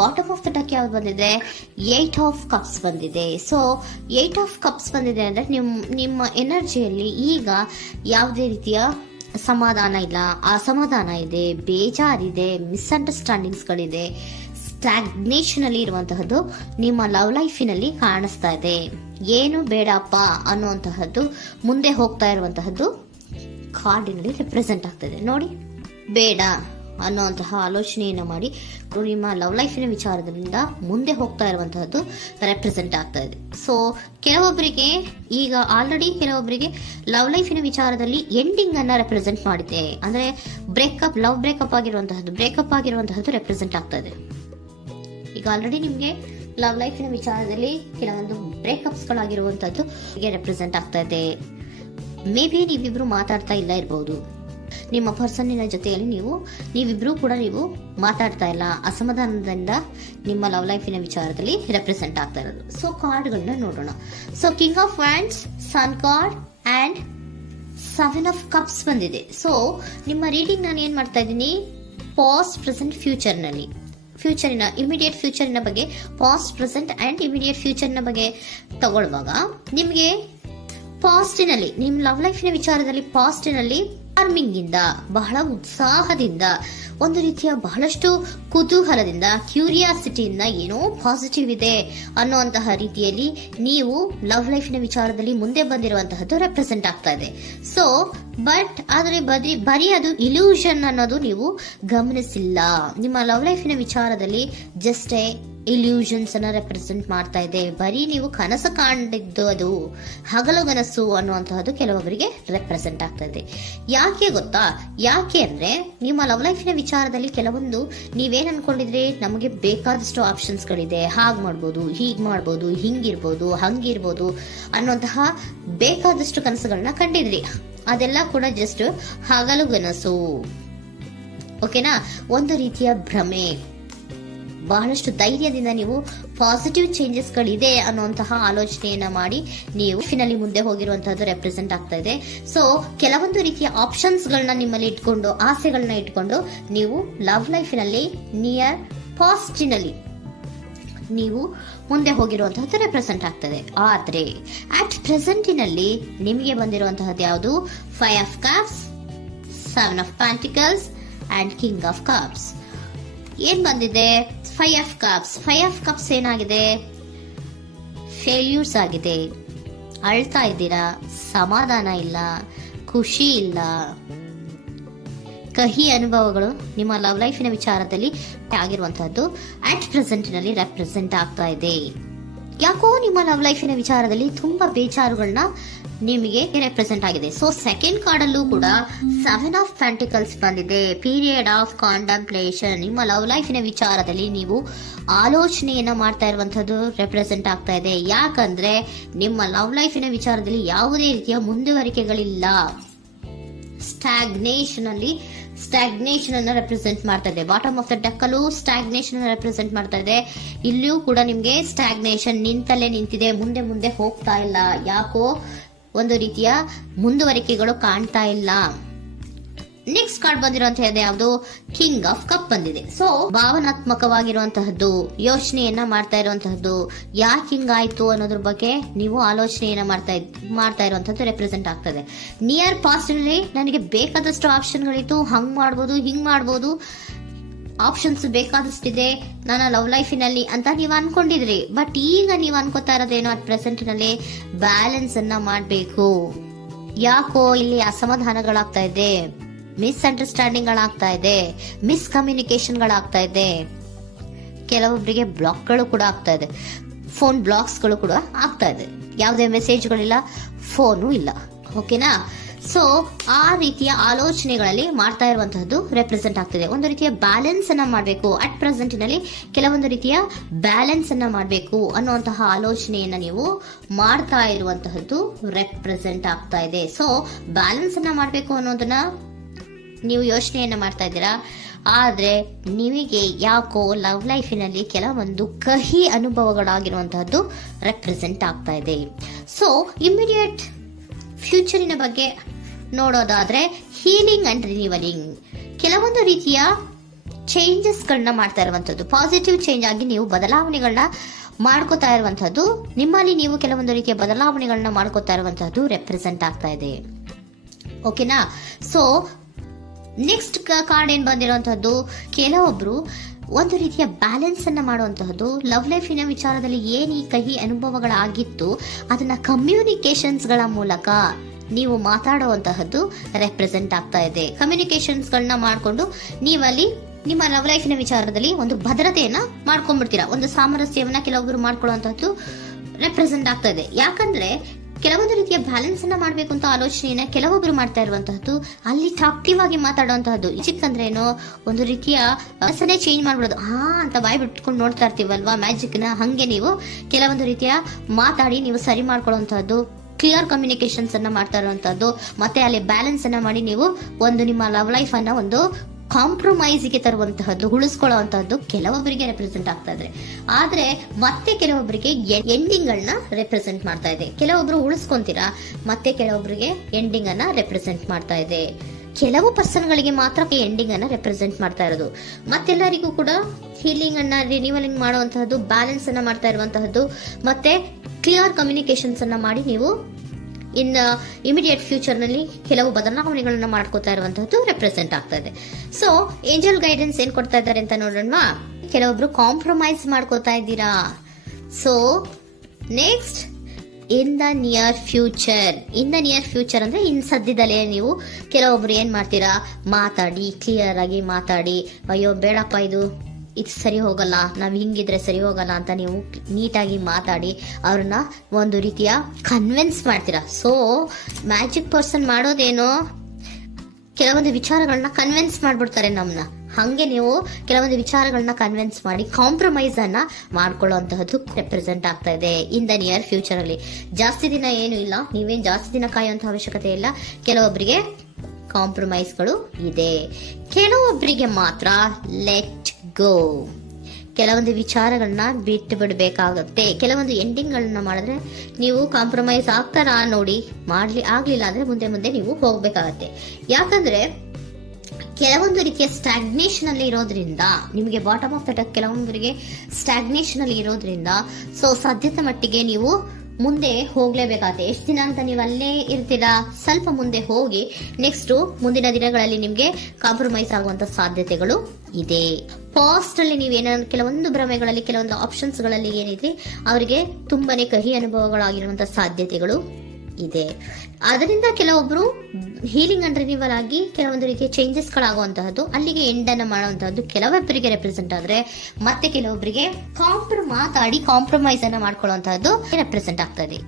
Bottom of the duck ಯಾವ್ದು ಬಂದಿದೆ, 8 of cups ಬಂದಿದೆ. ಸೊ 8 ಆಫ್ ಕಪ್ಸ್ ಬಂದಿದೆ ಅಂದ್ರೆ ನಿಮ್ಮ ಎನರ್ಜಿಯಲ್ಲಿ ಈಗ ಯಾವುದೇ ರೀತಿಯ ಸಮಾಧಾನ ಇಲ್ಲ, ಅಸಮಾಧಾನ ಇದೆ, ಬೇಜಾರಿದೆ, ಮಿಸ್ಅಂಡರ್ಸ್ಟ್ಯಾಂಡಿಂಗ್ಸ್ಗಳಿದೆ, ಸ್ಟಾಗ್ನೇಷನ್ ಅಲ್ಲಿ ಇರುವಂತಹದ್ದು ನಿಮ್ಮ ಲವ್ ಲೈಫಿನಲ್ಲಿ ಕಾಣಿಸ್ತಾ ಇದೆ. ಏನು ಬೇಡಪ್ಪ ಅನ್ನುವಂತಹದ್ದು ಮುಂದೆ ಹೋಗ್ತಾ ಇರುವಂತಹದ್ದು ಕಾರ್ಡಿನಲ್ಲಿ ರೆಪ್ರೆಸೆಂಟ್ ಆಗ್ತದೆ. ನೋಡಿ, ಬೇಡ ಅನ್ನುವಂತಹ ಆಲೋಚನೆಯನ್ನು ಮಾಡಿ ನಿಮ್ಮ ಲವ್ ಲೈಫಿನ ವಿಚಾರದಿಂದ ಮುಂದೆ ಹೋಗ್ತಾ ಇರುವಂತಹದ್ದು ರೆಪ್ರೆಸೆಂಟ್ ಆಗ್ತಾ ಇದೆ. ಸೊ ಕೆಲವೊಬ್ಬರಿಗೆ ಈಗ ಆಲ್ರೆಡಿ ಕೆಲವೊಬ್ಬರಿಗೆ ಲವ್ ಲೈಫಿನ ವಿಚಾರದಲ್ಲಿ ಎಂಡಿಂಗ್ ಅನ್ನ ರೆಪ್ರೆಸೆಂಟ್ ಮಾಡಿದೆ. ಅಂದ್ರೆ ಲವ್ ಬ್ರೇಕಪ್ ಆಗಿರುವಂತಹದ್ದು ರೆಪ್ರೆಸೆಂಟ್ ಆಗ್ತಾ ಇದೆ. ಈಗ ಆಲ್ರೆಡಿ ನಿಮ್ಗೆ ಲವ್ ಲೈಫಿನ ವಿಚಾರದಲ್ಲಿ ಕೆಲವೊಂದು ಬ್ರೇಕಪ್ಸ್ ಗಳಾಗಿರುವಂತಹದ್ದು ರೆಪ್ರೆಸೆಂಟ್ ಆಗ್ತಾ ಇದೆ. ಮೇ ಬಿ ನೀವಿಬ್ರು ಮಾತಾಡ್ತಾ ಇಲ್ಲ ಇರಬಹುದು, ನಿಮ್ಮ ಪರ್ಸನ್ನಿನ ಜೊತೆಯಲ್ಲಿ ನೀವಿಬ್ರು ಕೂಡ ಮಾತಾಡ್ತಾ ಇಲ್ಲ, ಅಸಮಾಧಾನದಿಂದ ನಿಮ್ಮ ಲವ್ ಲೈಫಿನ ವಿಚಾರದಲ್ಲಿ ರೆಪ್ರೆಸೆಂಟ್ ಆಗ್ತಾ ಇರೋದು. ಸೊ ಕಾರ್ಡ್ಗಳನ್ನ ನೋಡೋಣ. So king of wands, sun card and 7 of cups ಬಂದಿದೆ. ಸೊ ನಿಮ್ಮ ರೀಡಿಂಗ್ ನಾನು ಏನ್ ಮಾಡ್ತಾ ಇದ್ದೀನಿ, ಪಾಸ್ಟ್, ಪ್ರೆಸೆಂಟ್, ಫ್ಯೂಚರಿನ ಇಮಿಡಿಯೇಟ್ ಫ್ಯೂಚರಿನ ಬಗ್ಗೆ, ಪಾಸ್ಟ್, ಪ್ರೆಸೆಂಟ್ ಅಂಡ್ ಇಮಿಡಿಯೇಟ್ ಫ್ಯೂಚರ್ನ ಬಗ್ಗೆ ತಗೊಳ್ಳುವಾಗ ನಿಮಗೆ ಪಾಸ್ಟಿನಲ್ಲಿ ನಿಮ್ಮ ಲವ್ ಲೈಫಿನ ವಿಚಾರದಲ್ಲಿ ಪಾಸ್ಟಿನಲ್ಲಿ ಚಾರ್ಮಿಂಗ್ ಇಂದ, ಬಹಳ ಉತ್ಸಾಹದಿಂದ, ಒಂದು ರೀತಿಯ ಬಹಳಷ್ಟು ಕುತೂಹಲದಿಂದ, ಕ್ಯೂರಿಯಾಸಿಟಿಯಿಂದ ಏನೋ ಪಾಸಿಟಿವ್ ಇದೆ ಅನ್ನುವಂತಹ ರೀತಿಯಲ್ಲಿ ನೀವು ಲವ್ ಲೈಫಿನ ವಿಚಾರದಲ್ಲಿ ಮುಂದೆ ಬಂದಿರುವಂತಹದ್ದು ರೆಪ್ರೆಸೆಂಟ್ ಆಗ್ತಾ ಇದೆ. ಸೊ ಆದರೆ ಬರೀ ಅದು ಇಲ್ಯೂಷನ್ ಅನ್ನೋದು ನೀವು ಗಮನಿಸಿಲ್ಲ. ನಿಮ್ಮ ಲವ್ ಲೈಫಿನ ವಿಚಾರದಲ್ಲಿ ಜಸ್ಟ್ ಇಲ್ಯೂಷನ್ಸ್ ಅನ್ನ ರೆಪ್ರೆಸೆಂಟ್ ಮಾಡ್ತಾ ಇದೆ. ಬರೀ ನೀವು ಕನಸು ಕಾಣಿದ್ದು ಅದು ಹಗಲುಗನಸು ಅನ್ನುವಂತಹದ್ದು ಕೆಲವೊಬ್ಬರಿಗೆ ರೆಪ್ರೆಸೆಂಟ್ ಆಗ್ತಾ ಇದೆ. ಯಾಕೆ ಗೊತ್ತಾ? ಯಾಕೆ ಅಂದ್ರೆ ನಿಮ್ಮ ಲವ್ ಲೈಫಿನ ವಿಚಾರದಲ್ಲಿ ಕೆಲವೊಂದು ನೀವೇನ್ ಅನ್ಕೊಂಡಿದ್ರಿ, ನಮಗೆ ಬೇಕಾದಷ್ಟು ಆಪ್ಷನ್ಸ್ ಗಳಿದೆ, ಹಾಗ್ ಮಾಡ್ಬೋದು, ಹೀಗ್ ಮಾಡ್ಬೋದು, ಹಿಂಗಿರ್ಬೋದು, ಹಂಗಿರ್ಬೋದು ಅನ್ನುವಂತಹ ಬೇಕಾದಷ್ಟು ಕನಸುಗಳನ್ನ ಕಂಡಿದ್ರಿ. ಅದೆಲ್ಲ ಕೂಡ ಜಸ್ಟ್ ಹಗಲುಗನಸು. ಓಕೆನಾ? ಒಂದು ರೀತಿಯ ಭ್ರಮೆ. ಬಹಳಷ್ಟು ಧೈರ್ಯದಿಂದ ನೀವು ಪಾಸಿಟಿವ್ ಚೇಂಜಸ್ ಗಳಿದೆ ಅನ್ನುವಂತಹ ಆಲೋಚನೆಯನ್ನ ಮಾಡಿ ನೀವು ಫಿನಲ್ಲಿ ಮುಂದೆ ಹೋಗಿರುವಂತಹದ್ದು ರೆಪ್ರೆಸೆಂಟ್ ಆಗ್ತಾ ಇದೆ. ಸೊ ಕೆಲವೊಂದು ರೀತಿಯ ಆಪ್ಷನ್ಸ್ ಗಳನ್ನ ನಿಮ್ಮಲ್ಲಿ ಇಟ್ಕೊಂಡು, ಆಸೆಗಳನ್ನ ಇಟ್ಕೊಂಡು ನೀವು ಲವ್ ಲೈಫಿನಲ್ಲಿ ನಿಯರ್ ಪಾಸ್ಟಿನಲ್ಲಿ ನೀವು ಮುಂದೆ ಹೋಗಿರುವಂತಹದ್ದು ರೆಪ್ರೆಸೆಂಟ್ ಆಗ್ತದೆ. ಆದ್ರೆ ಅಟ್ ಪ್ರೆಸೆಂಟಿನಲ್ಲಿ ನಿಮಗೆ ಬಂದಿರುವಂತಹದ್ದು ಯಾವುದು? 5 of cups, 7 of pentacles and king of cups. ಏನ್ ಬಂದಿದೆ? 5 ಆಫ್ ಕಪ್ಸ್. 5 ಆಫ್ ಕಪ್ಸ್ ಏನಾಗಿದೆ? ಫೇಲ್ಯೂರ್ಸ್ ಆಗಿದೆ, ಅಳ್ತಾ ಇದ್ದೀರಾ, ಸಮಾಧಾನ ಇಲ್ಲ, ಖುಷಿ ಇಲ್ಲ, ಕಹಿ ಅನುಭವಗಳು ನಿಮ್ಮ ಲವ್ ಲೈಫಿನ ವಿಚಾರದಲ್ಲಿ ಆಗಿರುವಂತಹದ್ದು ಅಟ್ ಪ್ರೆಸೆಂಟಿನಲ್ಲಿ ರೆಪ್ರೆಸೆಂಟ್ ಆಗ್ತಾ ಇದೆ. ಯಾಕೋ ನಿಮ್ಮ ಲವ್ ಲೈಫಿನ ವಿಚಾರದಲ್ಲಿ ತುಂಬಾ ಬೇಜಾರುಗಳನ್ನ ನಿಮಗೆ ರೆಪ್ರೆಸೆಂಟ್ ಆಗಿದೆ. ಸೊ ಸೆಕೆಂಡ್ ಕಾರ್ಡ್ ಅಲ್ಲೂ ಕೂಡ 7 ಆಫ್ ಪ್ಯಾಂಟಿಕಲ್ಸ್ ಬಂದಿದೆ. Period of contemplation. ನಿಮ್ಮ ಲವ್ ಲೈಫಿನ ವಿಚಾರದಲ್ಲಿ ನೀವು ಆಲೋಚನೆಯನ್ನ ಮಾಡ್ತಾ ಇರುವಂತದ್ದು ರೆಪ್ರೆಸೆಂಟ್ ಆಗ್ತಾ ಇದೆ. ಯಾಕಂದ್ರೆ ನಿಮ್ಮ ಲವ್ ಲೈಫಿನ ವಿಚಾರದಲ್ಲಿ ಯಾವುದೇ ರೀತಿಯ ಮುಂದುವರಿಕೆಗಳಿಲ್ಲ. ಸ್ಟಾಗ್ನೇಷನ್ ಅನ್ನ ರೆಪ್ರೆಸೆಂಟ್ ಮಾಡ್ತಾ ಇದೆ. ಬಾಟಮ್ ಆಫ್ ದ ಡೆಕ್ ಅಲ್ಲೂ ಸ್ಟಾಗ್ನೇಷನ್ ಅನ್ನ ರೆಪ್ರೆಸೆಂಟ್ ಮಾಡ್ತಾ ಇದೆ. ಇಲ್ಲಿಯೂ ಕೂಡ ನಿಮ್ಗೆ ಸ್ಟಾಗ್ನೇಷನ್, ನಿಂತಲ್ಲೇ ನಿಂತಿದೆ, ಮುಂದೆ ಹೋಗ್ತಾ ಇಲ್ಲ. ಯಾಕೋ ಒಂದು ರೀತಿಯ ಮುಂದುವರಿಕೆಗಳು ಕಾಣ್ತಾ ಇಲ್ಲ. ನೆಕ್ಸ್ಟ್ ಕಾರ್ಡ್ ಬಂದಿರುವಂತಹದ್ದು ಯಾವುದು? ಕಿಂಗ್ ಆಫ್ ಕಪ್ ಬಂದಿದೆ. ಸೊ ಭಾವನಾತ್ಮಕವಾಗಿರುವಂತಹದ್ದು, ಯೋಚನೆಯನ್ನ ಮಾಡ್ತಾ ಇರುವಂತಹದ್ದು, ಯಾಕೆ ಹಿಂಗಾಯ್ತು ಅನ್ನೋದ್ರ ಬಗ್ಗೆ ನೀವು ಆಲೋಚನೆಯನ್ನ ಮಾಡ್ತಾ ಇರುವಂತಹದ್ದು ರೆಪ್ರೆಸೆಂಟ್ ಆಗ್ತದೆ. ನಿಯರ್ ಪಾಸ್ಟ್ ನಲ್ಲಿ ನನಗೆ ಬೇಕಾದಷ್ಟು ಆಪ್ಷನ್ಗಳಿತ್ತು, ಹಂಗ್ ಮಾಡ್ಬೋದು, ಹಿಂಗ್ ಮಾಡ್ಬೋದು, ಆಪ್ಷನ್ಸ್ ಬೇಕಾದಷ್ಟಿದೆ ನನ್ನ ಲವ್ ಲೈಫಿನಲ್ಲಿ ಅಂತ ನೀವು ಅನ್ಕೊಂಡಿದ್ರಿ. ಬಟ್ ಈಗ ನೀವು ಅನ್ಕೋತಾ ಇರೋದೇನೋ ಅಟ್ ಪ್ರೆಸೆಂಟ್ ನಲ್ಲಿ ಬ್ಯಾಲೆನ್ಸ್ ಅನ್ನ ಮಾಡ್ಬೇಕು. ಯಾಕೋ ಇಲ್ಲಿ ಅಸಮಾಧಾನಗಳಾಗ್ತಾ ಇದೆ, ಮಿಸ್ಅಂಡರ್ಸ್ಟ್ಯಾಂಡಿಂಗ್ ಗಳಾಗ್ತಾ ಇದೆ, ಮಿಸ್ಕಮ್ಯುನಿಕೇಶನ್ ಗಳಾಗ್ತಾ ಇದೆ. ಕೆಲವೊಬ್ಬರಿಗೆ ಬ್ಲಾಕ್ಗಳು ಕೂಡ ಆಗ್ತಾ ಇದೆ, ಫೋನ್ ಬ್ಲಾಕ್ಸ್ಗಳು ಕೂಡ ಆಗ್ತಾ ಇದೆ. ಯಾವುದೇ ಮೆಸೇಜ್ಗಳಿಲ್ಲ, ಫೋನು ಇಲ್ಲ. ಓಕೆನಾ? ಸೊ ಆ ರೀತಿಯ ಆಲೋಚನೆಗಳಲ್ಲಿ ಮಾಡ್ತಾ ಇರುವಂತಹದ್ದು ರೆಪ್ರೆಸೆಂಟ್ ಆಗ್ತಿದೆ. ಒಂದು ರೀತಿಯ ಬ್ಯಾಲೆನ್ಸ್ ಅನ್ನ ಮಾಡಬೇಕು, ಅಟ್ ಪ್ರೆಸೆಂಟಿನಲ್ಲಿ ಕೆಲವೊಂದು ರೀತಿಯ ಬ್ಯಾಲೆನ್ಸ್ ಅನ್ನ ಮಾಡಬೇಕು ಅನ್ನುವಂತಹ ಆಲೋಚನೆಯನ್ನ ನೀವು ಮಾಡ್ತಾ ಇರುವಂತಹದ್ದು ರೆಪ್ರೆಸೆಂಟ್ ಆಗ್ತಾ ಇದೆ. ಸೊ ಬ್ಯಾಲೆನ್ಸ್ ಅನ್ನ ಮಾಡಬೇಕು ಅನ್ನೋದನ್ನ ನೀವು ಯೋಚನೆಯನ್ನ ಮಾಡ್ತಾ ಇದ್ದೀರಾ. ಆದ್ರೆ ನಿಮಗೆ ಯಾಕೋ ಲವ್ ಲೈಫಿನಲ್ಲಿ ಕೆಲವೊಂದು ಕಹಿ ಅನುಭವಗಳಾಗಿರುವಂತಹದ್ದು ರೆಪ್ರೆಸೆಂಟ್ ಆಗ್ತಾ ಇದೆ. ಸೊ ಇಮಿಡಿಯೇಟ್ ಫ್ಯೂಚರಿನ ಬಗ್ಗೆ ನೋಡೋದಾದ್ರೆ ಹೀಲಿಂಗ್ ಅಂಡ್ ರಿನಿವಲಿಂಗ್, ಕೆಲವೊಂದು ರೀತಿಯ ಚೇಂಜಸ್ ಗಳನ್ನ ಮಾಡ್ತಾ ಇರುವಂತದ್ದು, ಪಾಸಿಟಿವ್ ಚೇಂಜ್ ಆಗಿ ನೀವು ಬದಲಾವಣೆಗಳನ್ನ ಮಾಡ್ಕೋತಾ ಇರುವಂತದ್ದು, ನಿಮ್ಮಲ್ಲಿ ನೀವು ಕೆಲವೊಂದು ರೀತಿಯ ಬದಲಾವಣೆಗಳನ್ನ ಮಾಡ್ಕೋತಾ ಇರುವಂತದ್ದು ರೆಪ್ರೆಸೆಂಟ್ ಆಗ್ತಾ ಇದೆ. ಓಕೆನಾ? ಸೊ ನೆಕ್ಸ್ಟ್ ಕಾರ್ಡ್ ಏನ್ ಬಂದಿರುವಂತದ್ದು, ಕೆಲವೊಬ್ರು ಒಂದು ರೀತಿಯ ಬ್ಯಾಲೆನ್ಸ್ ಅನ್ನ ಮಾಡುವಂತಹದ್ದು, ಲವ್ ಲೈಫಿನ ವಿಚಾರದಲ್ಲಿ ಏನ್ ಈ ಕಹಿ ಅನುಭವಗಳಾಗಿತ್ತು ಅದನ್ನ ಕಮ್ಯುನಿಕೇಶನ್ಸ್ ಗಳ ಮೂಲಕ ನೀವು ಮಾತಾಡುವಂತಹದ್ದು ರೆಪ್ರೆಸೆಂಟ್ ಆಗ್ತಾ ಇದೆ. ಕಮ್ಯುನಿಕೇಶನ್ಸ್ ಗಳನ್ನ ಮಾಡ್ಕೊಂಡು ನೀವಲ್ಲಿ ನಿಮ್ಮ ಲವ್ ಲೈಫಿನ ವಿಚಾರದಲ್ಲಿ ಒಂದು ಭದ್ರತೆಯನ್ನ ಮಾಡ್ಕೊಂಡ್ಬಿಡ್ತೀರಾ, ಒಂದು ಸಾಮರಸ್ಯವನ್ನ ಕೆಲವೊಬ್ರು ಮಾಡ್ಕೊಳ್ಳುವಂತಹದ್ದು ರೆಪ್ರೆಸೆಂಟ್ ಆಗ್ತಾ ಇದೆ. ಯಾಕಂದ್ರೆ ಕೆಲವೊಂದು ರೀತಿಯ ಬ್ಯಾಲೆನ್ಸ್ ಅನ್ನ ಮಾಡ್ಬೇಕು ಅಂತ ಆಲೋಚನೆಯನ್ನ ಕೆಲವೊಬ್ರು ಮಾಡ್ತಾ ಇರುವಂತಹದ್ದು, ಅಲ್ಲಿ ಟಾಕ್ಟಿವ್ ಆಗಿ ಮಾತಾಡುವಂತಹದ್ದು. ಚಿಕ್ಕಂದ್ರೆ ಏನೋ ಒಂದು ರೀತಿಯ ಹೆಸರೇ ಚೇಂಜ್ ಮಾಡ್ಬಿಡೋದು, ಅಂತ ಬಾಯ್ ಬಿಟ್ಕೊಂಡು ನೋಡ್ತಾ ಇರ್ತೀವಲ್ವಾ ಮ್ಯಾಜಿಕ್ ನ, ಹಂಗೆ ನೀವು ಕೆಲವೊಂದು ರೀತಿಯ ಮಾತಾಡಿ ನೀವು ಸರಿ ಮಾಡ್ಕೊಳ್ಳುವಂತಹದ್ದು, ಕ್ಲಿಯರ್ ಕಮ್ಯುನಿಕೇಶನ್ಸ್ ಅನ್ನ ಮಾಡ್ತಾ ಇರುವಂತಹದ್ದು, ಮತ್ತೆ ಅಲ್ಲಿ ಬ್ಯಾಲೆನ್ಸ್ ಅನ್ನ ಮಾಡಿ ನೀವು ಒಂದು ನಿಮ್ಮ ಲವ್ ಲೈಫ್ ಅನ್ನ ಒಂದು ಕಾಂಪ್ರಮೈಸ್ಗೆ ತರುವಂತಹದ್ದು, ಉಳಿಸ್ಕೊಳ್ಳುವಂತಹದ್ದು ಕೆಲವೊಬ್ಬರಿಗೆ ರೆಪ್ರೆಸೆಂಟ್ ಆಗ್ತಾ ಇದೆ. ಆದ್ರೆ ಮತ್ತೆ ಕೆಲವೊಬ್ಬರಿಗೆ ಎಂಡಿಂಗ್ ಗಳನ್ನ ರೆಪ್ರೆಸೆಂಟ್ ಮಾಡ್ತಾ ಇದೆ. ಕೆಲವೊಬ್ರು ಉಳಿಸ್ಕೊಂತೀರಾ, ಮತ್ತೆ ಕೆಲವೊಬ್ಬರಿಗೆ ಎಂಡಿಂಗ್ ಅನ್ನ ರೆಪ್ರೆಸೆಂಟ್ ಮಾಡ್ತಾ ಇದೆ. ಕೆಲವು ಪರ್ಸನ್ ಗಳಿಗೆ ಮಾತ್ರ ಎಂಡಿಂಗ್ ಅನ್ನ ರೆಪ್ರೆಸೆಂಟ್ ಮಾಡ್ತಾ ಇರೋದು, ಮತ್ತೆಲ್ಲರಿಗೂ ಕೂಡ ಹೀಲಿಂಗ್ ಅನ್ನ ರಿನ್ಯೂವಲಿಂಗ್ ಮಾಡುವಂತಹದ್ದು, ಬ್ಯಾಲೆನ್ಸ್ ಅನ್ನ ಮಾಡ್ತಾ ಇರುವಂತಹದ್ದು, ಮತ್ತೆ ಕ್ಲಿಯರ್ ಕಮ್ಯುನಿಕೇಶನ್ಸ್ ಅನ್ನ ಮಾಡಿ ನೀವು ಇನ್ ಇಮಿಡಿಯೇಟ್ ಫ್ಯೂಚರ್ ನಲ್ಲಿ ಕೆಲವು ಬದಲಾವಣೆಗಳನ್ನ ಮಾಡ್ಕೋತಾ ಇರುವಂತಹದ್ದು ರೆಪ್ರೆಸೆಂಟ್ ಆಗ್ತಾ ಇದೆ. ಸೊ ಏಂಜಲ್ ಗೈಡೆನ್ಸ್ ಏನ್ ಕೊಡ್ತಾ ಇದ್ದಾರೆ ಅಂತ ನೋಡೋಣ. ಕೆಲವೊಬ್ರು ಕಾಂಪ್ರಮೈಸ್ ಮಾಡ್ಕೋತಾ ಇದ್ದೀರಾ. So next, in the near future ಅಂದ್ರೆ ಇನ್ ಸದ್ಯದಲ್ಲೇ ನೀವು ಕೆಲವೊಬ್ರು ಏನ್ ಮಾಡ್ತೀರಾ, ಮಾತಾಡಿ ಕ್ಲಿಯರ್ ಆಗಿ ಮಾತಾಡಿ, ಅಯ್ಯೋ ಬೇಡಪ್ಪ ಇದು ಸರಿ ಹೋಗಲ್ಲ, ನಾವ್ ಹಿಂಗಿದ್ರೆ ಸರಿ ಹೋಗಲ್ಲ ಅಂತ ನೀವು ನೀಟಾಗಿ ಮಾತಾಡಿ ಅವ್ರನ್ನ ಒಂದು ರೀತಿಯ ಕನ್ವಿನ್ಸ್ ಮಾಡ್ತೀರಾ. ಸೊ ಮ್ಯಾಜಿಕ್ ಪರ್ಸನ್ ಮಾಡೋದೇನೋ ಕೆಲವೊಂದು ವಿಚಾರಗಳನ್ನ ಕನ್ವಿನ್ಸ್ ಮಾಡ್ಬಿಡ್ತಾರೆ ನಮ್ನ, ಹಂಗೆ ನೀವು ಕೆಲವೊಂದು ವಿಚಾರಗಳನ್ನ ಕನ್ವಿನ್ಸ್ ಮಾಡಿ ಕಾಂಪ್ರಮೈಸ್ ಅನ್ನ ಮಾಡ್ಕೊಳ್ಳುವಂತಹದ್ದು ರೆಪ್ರೆಸೆಂಟ್ ಆಗ್ತಾ ಇದೆ ಇನ್ ದ ನಿಯರ್ ಫ್ಯೂಚರ್ ಅಲ್ಲಿ. ಜಾಸ್ತಿ ದಿನ ಏನು ಇಲ್ಲ, ನೀವೇನ್ ಜಾಸ್ತಿ ದಿನ ಕಾಯುವಂತ ಅವಶ್ಯಕತೆ ಇಲ್ಲ. ಕೆಲವೊಬ್ಬರಿಗೆ ಕಾಂಪ್ರಮೈಸ್ಗಳು ಇದೆ, ಕೆಲವೊಬ್ಬರಿಗೆ ಮಾತ್ರ ಲೆಟ್ ಗೋ, ಕೆಲವೊಂದು ವಿಚಾರಗಳನ್ನ ಬಿಟ್ಟು ಬಿಡಬೇಕಾಗುತ್ತೆ. ಕೆಲವೊಂದು ಎಂಡಿಂಗ್ ಗಳನ್ನ ಮಾಡಿದ್ರೆ ನೀವು ಕಾಂಪ್ರಮೈಸ್ ಆಗ್ತಾರಾ ನೋಡಿ, ಆಗ್ಲಿಲ್ಲ ಅಂದ್ರೆ ಮುಂದೆ ನೀವು ಹೋಗ್ಬೇಕಾಗತ್ತೆ. ಯಾಕಂದ್ರೆ ಕೆಲವೊಂದು ರೀತಿಯ ಸ್ಟಾಗ್ನೇಷನ್ ಅಲ್ಲಿ ಇರೋದ್ರಿಂದ, ನಿಮಗೆ ಬಾಟಮ್ ಆಫ್ ದ ಡೆಕ್ ಕೆಲವೊಬ್ಬರಿಗೆ ಸ್ಟಾಗ್ನೇಷನ್ ಅಲ್ಲಿ ಇರೋದ್ರಿಂದ, ಸೊ ಸಾಧ್ಯತೆ ಮಟ್ಟಿಗೆ ನೀವು ಮುಂದೆ ಹೋಗ್ಲೇಬೇಕಾಗತ್ತೆ. ಎಷ್ಟು ದಿನ ಅಂತ ನೀವು ಅಲ್ಲೇ ಇರ್ತೀರಾ, ಸ್ವಲ್ಪ ಮುಂದೆ ಹೋಗಿ ನೆಕ್ಸ್ಟ್ ಮುಂದಿನ ದಿನಗಳಲ್ಲಿ ನಿಮ್ಗೆ ಕಾಂಪ್ರಮೈಸ್ ಆಗುವಂತ ಸಾಧ್ಯತೆಗಳು ಇದೆ. ಪಾಸ್ಟ್ ಅಲ್ಲಿ ನೀವೇನಾದ್ರು ಕೆಲವೊಂದು ಭ್ರಮೆಗಳಲ್ಲಿ, ಕೆಲವೊಂದು ಆಪ್ಷನ್ಸ್ ಗಳಲ್ಲಿ ಏನಿದೆ ಅವರಿಗೆ ತುಂಬಾನೇ ಕಹಿ ಅನುಭವಗಳಾಗಿರುವಂತಹ ಸಾಧ್ಯತೆಗಳು ಇದೆ. ಅದರಿಂದ ಕೆಲವೊಬ್ರು ಹೀಲಿಂಗ್ ಅಂಡ್ ರಿನ್ಯೂವಲ್ ಆಗಿ ಕೆಲವೊಂದು ರೀತಿಯ ಚೇಂಜಸ್ ಗಳಾಗುವಂತಹದ್ದು, ಅಲ್ಲಿಗೆ ಎಂಡ್ ಅನ್ನ ಮಾಡುವಂತಹದ್ದು ಕೆಲವೊಬ್ಬರಿಗೆ ರೆಪ್ರೆಸೆಂಟ್ ಆದ್ರೆ, ಮತ್ತೆ ಕೆಲವೊಬ್ಬರಿಗೆ ಮಾತಾಡಿ ಕಾಂಪ್ರಮೈಸ್ ಅನ್ನ ಮಾಡ್ಕೊಳ್ಳುವಂತಹದ್ದು ರೆಪ್ರೆಸೆಂಟ್ ಆಗ್ತದೆ.